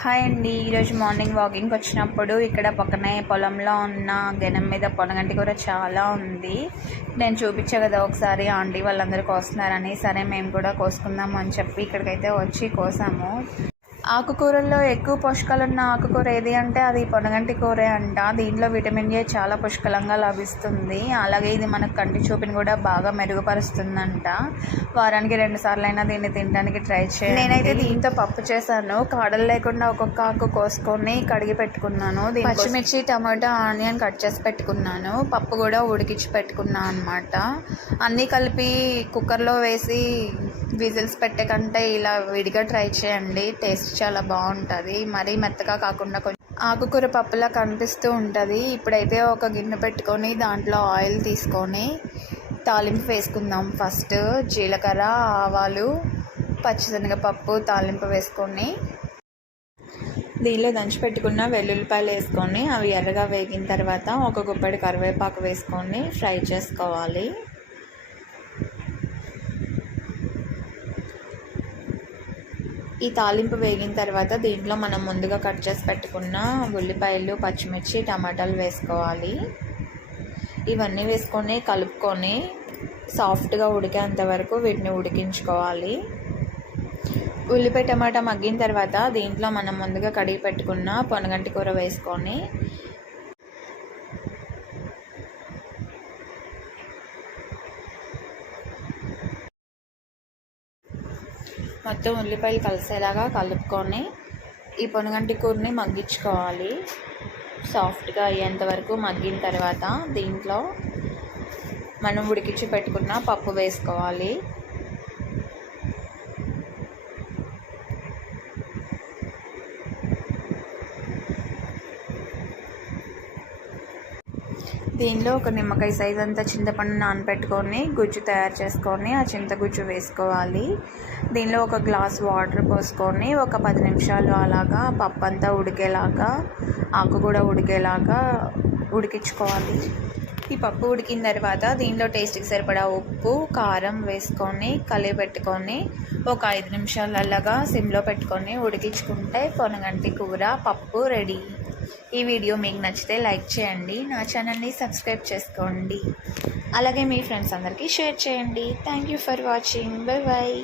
Hi అండి. ఈరోజు morning వాకింగ్కి వచ్చినప్పుడు ఇక్కడ పక్కనే పొలంలో ఉన్న గెనం మీద పొనగంటి కూర చాలా ఉంది. నేను చూపించా కదా ఒకసారి ఆంటీ వాళ్ళందరూ కోస్తున్నారని. సరే మేము కూడా కోసుకుందాము అని చెప్పి ఇక్కడికైతే వచ్చి కోసాము. ఆకుకూరల్లో ఎక్కువ పోషకాలున్న ఆకుకూర ఏది అంటే అది పొనగంటి కూరే అంట. దీంట్లో విటమిన్ ఏ చాలా పుష్కలంగా లభిస్తుంది. అలాగే ఇది మన కంటి చూపుని కూడా బాగా మెరుగుపరుస్తుందంట. వారానికి 2 సార్లైనా దీన్ని తినడానికి ట్రై చేయండి. నేనైతే దీంతో పప్పు చేశాను. కాడలు లేకుండా ఒక్కొక్క ఆకు కోసుకొని కడిగి పెట్టుకున్నాను. పచ్చిమిర్చి, టమాటా, ఆనియన్ కట్ చేసి పెట్టుకున్నాను. పప్పు కూడా ఉడికించి పెట్టుకున్నాను అనమాట. అన్నీ కలిపి కుక్కర్లో వేసి విజిల్స్ పెట్టే కంటే ఇలా విడిగా ట్రై చేయండి. టేస్ట్ చాలా బాగుంటుంది. మరీ మెత్తగా కాకుండా కొంచెం ఆకుకూర పప్పులా కనిపిస్తూ ఉంటుంది. ఇప్పుడైతే ఒక గిన్నె పెట్టుకొని దాంట్లో ఆయిల్ తీసుకొని తాలింపు వేసుకుందాం. ఫస్ట్ జీలకర్ర, ఆవాలు, పచ్చిశనగపప్పు తాలింపు వేసుకొని దీనిలో దంచి పెట్టుకున్న వెల్లుల్లిపాయలు వేసుకొని అవి ఎర్రగా వేగిన తర్వాత ఒక గుప్పెడు కరివేపాకు వేసుకొని ఫ్రై చేసుకోవాలి. ఈ తాలింపు వేగిన తర్వాత దీంట్లో మనం ముందుగా కట్ చేసి పెట్టుకున్న ఉల్లిపాయలు, పచ్చిమిర్చి, టమాటాలు వేసుకోవాలి. ఇవన్నీ వేసుకొని కలుపుకొని సాఫ్ట్గా ఉడికేంత వరకు వీటిని ఉడికించుకోవాలి. ఉల్లిపాయ, టమాటా మగ్గిన తర్వాత దీంట్లో మనం ముందుగా కడిగి పెట్టుకున్న పొనగంటి కూర వేసుకొని మొత్తం ఉల్లిపాయలు కలిసేలాగా కలుపుకొని ఈ పొనగంటి కూరని మగ్గించుకోవాలి. సాఫ్ట్గా అయ్యేంత వరకు మగ్గిన తర్వాత దీంట్లో మనం ఉడికించి పెట్టుకున్న పప్పు వేసుకోవాలి. దీనిలో ఒక నిమ్మకాయ సైజ్ అంతా చింతపండు నానబెట్టుకొని గుజ్జు తయారు చేసుకొని ఆ చింతగుజ్జు వేసుకోవాలి. దీనిలో ఒక గ్లాస్ వాటర్ పోసుకొని ఒక 10 నిమిషాలు అలాగా పప్పు అంతా ఉడికేలాగా, ఆకు కూడా ఉడికేలాగా ఉడికించుకోవాలి. ఈ పప్పు ఉడికిన తర్వాత దీనిలో టేస్ట్కి సరిపడా ఉప్పు, కారం వేసుకొని కలిపెట్టుకొని ఒక 5 నిమిషాలు అలాగా సిమ్లో పెట్టుకొని ఉడికించుకుంటే పొనగంటి కూర పప్పు రెడీ. ఈ వీడియో మీకు నచ్చితే లైక్ చేయండి, నా ఛానల్ని సబ్స్క్రైబ్ చేసుకోండి, అలాగే మీ ఫ్రెండ్స్ అందరికీ షేర్ చేయండి. Thank you for watching. Bye bye.